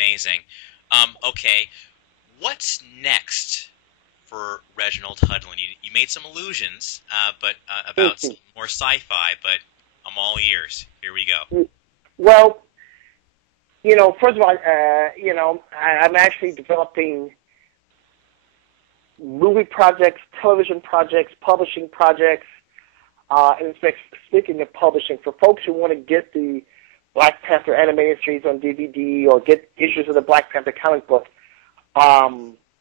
amazing. Okay, what's next for Reginald Hudlin? You made some allusions, but about some more sci-fi, but I'm all ears. Here we go. Well, first of all, I'm actually developing movie projects, television projects, publishing projects, and speaking of publishing, for folks who want to get the Black Panther animated series on DVD or get issues of the Black Panther comic book,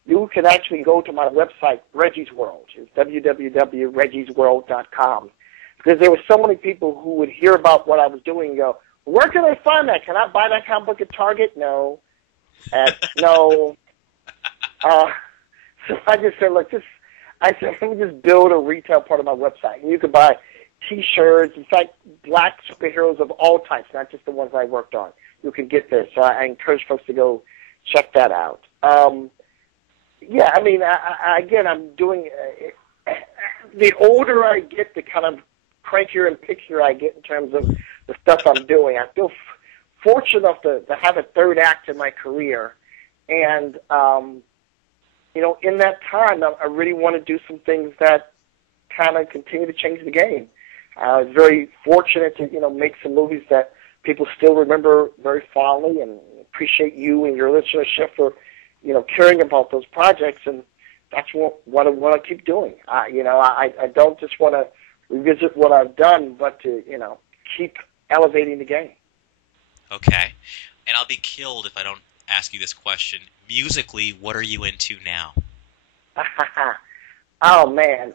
you can actually go to my website, Reggie's World. It's www.reggiesworld.com. Because there were so many people who would hear about what I was doing and go, where can I find that? Can I buy that comic book at Target? No. No. So I just said, look, let me just build a retail part of my website. And you can buy T-shirts, in fact, black superheroes of all types, not just the ones I worked on. You can get there. So I encourage folks to go check that out. Yeah, I mean, again, I'm doing, the older I get, the kind of crankier and pickier I get in terms of the stuff I'm doing. I feel fortunate enough to have a third act in my career. And, in that time, I really want to do some things that kind of continue to change the game. I was very fortunate to, make some movies that people still remember very fondly, and appreciate you and your listenership for, caring about those projects, and that's what I want to keep doing. I don't just want to revisit what I've done, but to, keep elevating the game. Okay. And I'll be killed if I don't ask you this question. Musically, what are you into now? Oh, man.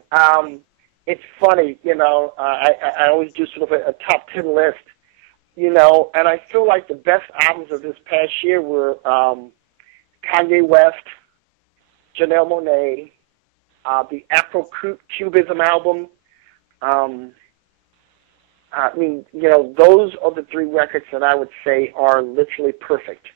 It's funny, I always do sort of a top 10 list, and I feel like the best albums of this past year were Kanye West, Janelle Monáe, the Afro-Cubism album. Those are the three records that I would say are literally perfect.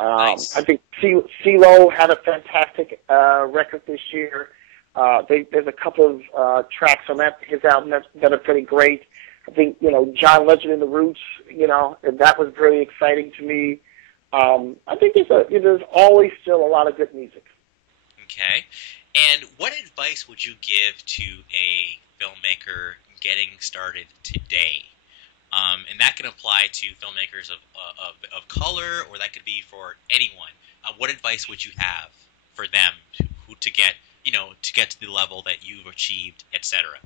Nice. I think CeeLo had a fantastic record this year. There's a couple of tracks on his album that are pretty great. I think, John Legend and the Roots, that was very exciting to me. I think there's always still a lot of good music. Okay. And what advice would you give to a filmmaker getting started today? And that can apply to filmmakers of color, or that could be for anyone. What advice would you have for them to get to the level that you've achieved, etc.?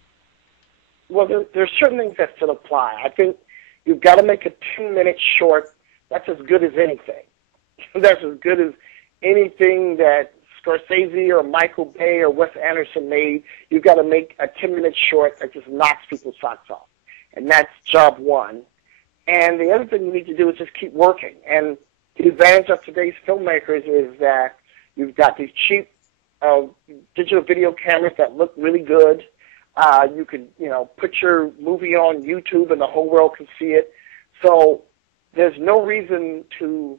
Well, there's certain things that still apply. I think you've got to make a 2-minute short. That's as good as anything. That's as good as anything that Scorsese or Michael Bay or Wes Anderson made. You've got to make a 10-minute short that just knocks people's socks off. And that's job one. And the other thing you need to do is just keep working. And the advantage of today's filmmakers is that you've got these cheap digital video cameras that look really good. You can, put your movie on YouTube and the whole world can see it. So there's no reason to,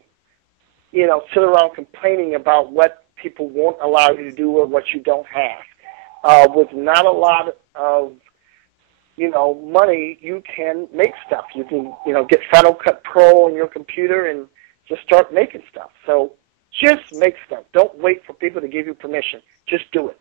sit around complaining about what people won't allow you to do or what you don't have. With not a lot of, money, you can make stuff. You can, get Final Cut Pro on your computer and just start making stuff. So just make stuff. Don't wait for people to give you permission. Just do it.